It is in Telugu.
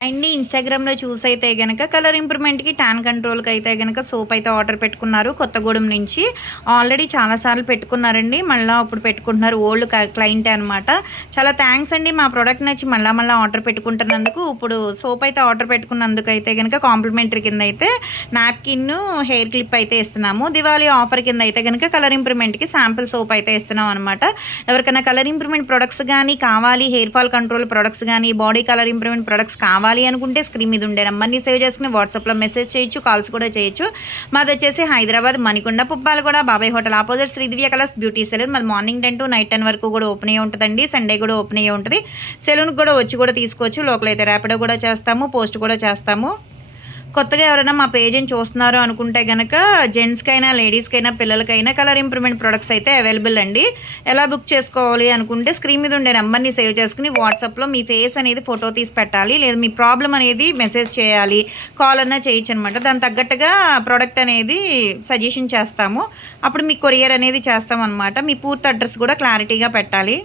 అండి ఇన్‌స్టాగ్రామ్‌లో చూసైతే గనక కలర్ ఇంప్రూవ్‌మెంట్‌కి, టాన్ కంట్రోల్‌కి అయితే గనక సోప్ అయితే ఆర్డర్ పెట్టుకున్నారు కొత్తగూడెం నుంచి. ఆల్రెడీ చాలా సార్లు పెట్టుకున్నారండి. మళ్ళా ఇప్పుడు పెట్టుకుంటున్నారు. ఓల్డ్ క్లయింటే అనమాట. చాలా థాంక్స్ అండి. మా ప్రొడక్ట్ నచ్చి మళ్ళా మళ్ళా ఆర్డర్ పెట్టుకుంటున్నందుకు. ఇప్పుడు సోప్ అయితే ఆర్డర్ పెట్టుకున్నందుకైతే గనక కాంప్లిమెంటరీ కింద అయితే నాప్కిన్ను, హెయిర్ క్లిప్ అయితే ఇస్తున్నాము. దివాళీ ఆఫర్ కింద అయితే గనక కలర్ ఇంప్రూవ్‌మెంట్‌కి శాంపిల్ సోప్ అయితే ఇస్తున్నాం అనమాట. ఎవరికైనా కలర్ ఇంప్రూవ్‌మెంట్ ప్రొడక్ట్స్ గానీ కావాలి, హెయిర్ ఫాల్ కంట్రోల్ ప్రొడక్ట్స్ గానీ, బాడీ కలర్ ఇంప్రూవ్‌మెంట్ ప్రొడక్ట్స్ కావాలి అనుకుంటే స్క్రీన్ మీద ఉండే నంబర్ని సేవ్ చేసుకుని వాట్సాప్లో మెసేజ్ చేయొచ్చు, కాల్స్ కూడా చేయొచ్చు. మాది వచ్చేసి Hyderabad Manikonda Puppalaguda Babai hotel opposite Sridivya colours beauty salon. మాది మార్నింగ్ 10 to నైట్ 10 వరకు కూడా ఓపెన్ అయ్యి ఉంటుందండి. సండే కూడా ఓపెన్ అయ్యి ఉంటుంది. సెలూన్కి కూడా వచ్చి కూడా తీసుకోవచ్చు. లోకల్ అయితే ర్యాపిడో కూడా చేస్తాము, పోస్ట్ కూడా చేస్తాము. కొత్తగా ఎవరైనా మా పేజ్ని చూస్తున్నారు అనుకుంటే గనక జెంట్స్‌కైనా, లేడీస్‌కైనా, పిల్లలకైనా కలర్ ఇంప్రూవ్‌మెంట్ ప్రొడక్ట్స్ అయితే అవైలబుల్ అండి. ఎలా బుక్ చేసుకోవాలి అనుకుంటే స్క్రీన్ మీద ఉండే నెంబర్ని సేవ్ చేసుకుని వాట్సాప్‌లో మీ ఫేస్ అనేది ఫోటో తీసి పెట్టాలి. లేదా మీ ప్రాబ్లమ్ అనేది మెసేజ్ చేయాలి. కాల్ అన్నా చేయొచ్చనమాట. దానికి తగ్గట్టుగా ప్రొడక్ట్ అనేది సజెషన్ చేస్తాము. అప్పుడు మీకు కొరియర్ అనేది చేస్తామనమాట. మీ పూర్తి అడ్రస్ కూడా క్లారిటీగా పెట్టాలి.